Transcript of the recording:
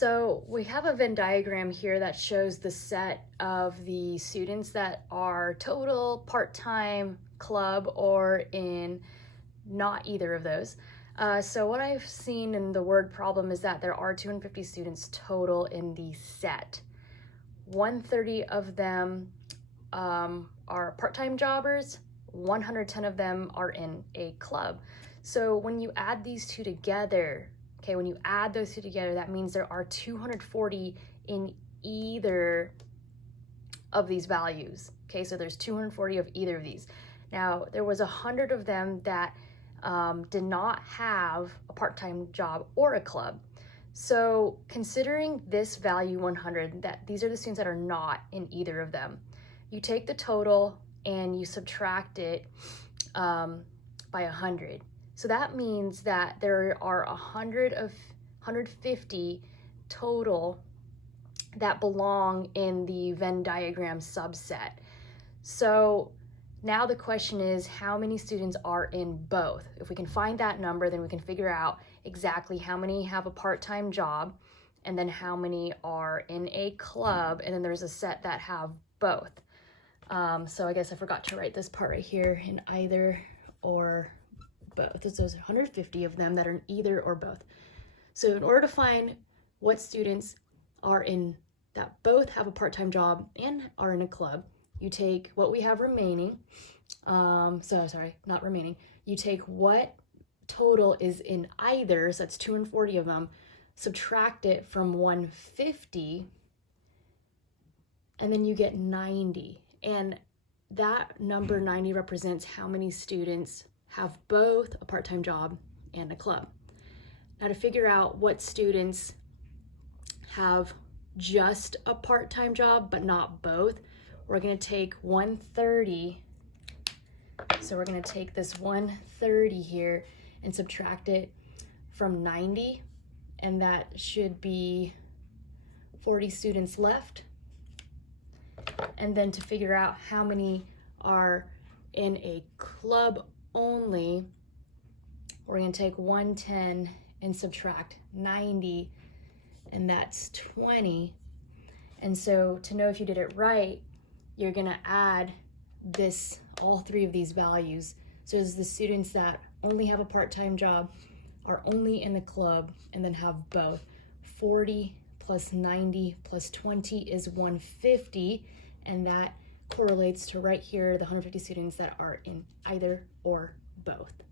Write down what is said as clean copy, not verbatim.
So we have a Venn diagram here that shows the set of the students that are total, part-time, club, or in not either of those. So what I've seen in the word problem is that there are 250 students total in the set. 130 of them are part-time jobbers, 110 of them are in a club. So when you add these two together, okay, when you add those two together, that means there are 240 in either of these values. Okay, so there's 240 of either of these. Now, there was 100 of them that did not have a part-time job or a club. So considering this value 100, that these are the students that are not in either of them, you take the total and you subtract it by 100. So that means that there are 150 total that belong in the Venn diagram subset. So now the question is, how many students are in both? If we can find that number, then we can figure out exactly how many have a part-time job, and then how many are in a club, and then there's a set that have both. So I guess I forgot to write this part right here, in either or both. So there's 150 of them that are in either or both. So in order to find what students are in that both have a part-time job and are in a club, you take what we have remaining, you take what total is in either, so that's 240 of them, subtract it from 150, and then you get 90. And that number 90 represents how many students have both a part-time job and a club. Now, to figure out what students have just a part-time job but not both, we're going to take 130. So we're going to take this 130 here and subtract it from 90, and that should be 40 students left. And then to figure out how many are in a club only, we're going to take 110 and subtract 90, and that's 20. And so to know if you did it right, you're going to add all three of these values. So it's the students that only have a part-time job, are only in the club, and then have both. 40 plus 90 plus 20 is 150, and that correlates to right here, the 150 students that are in either or both.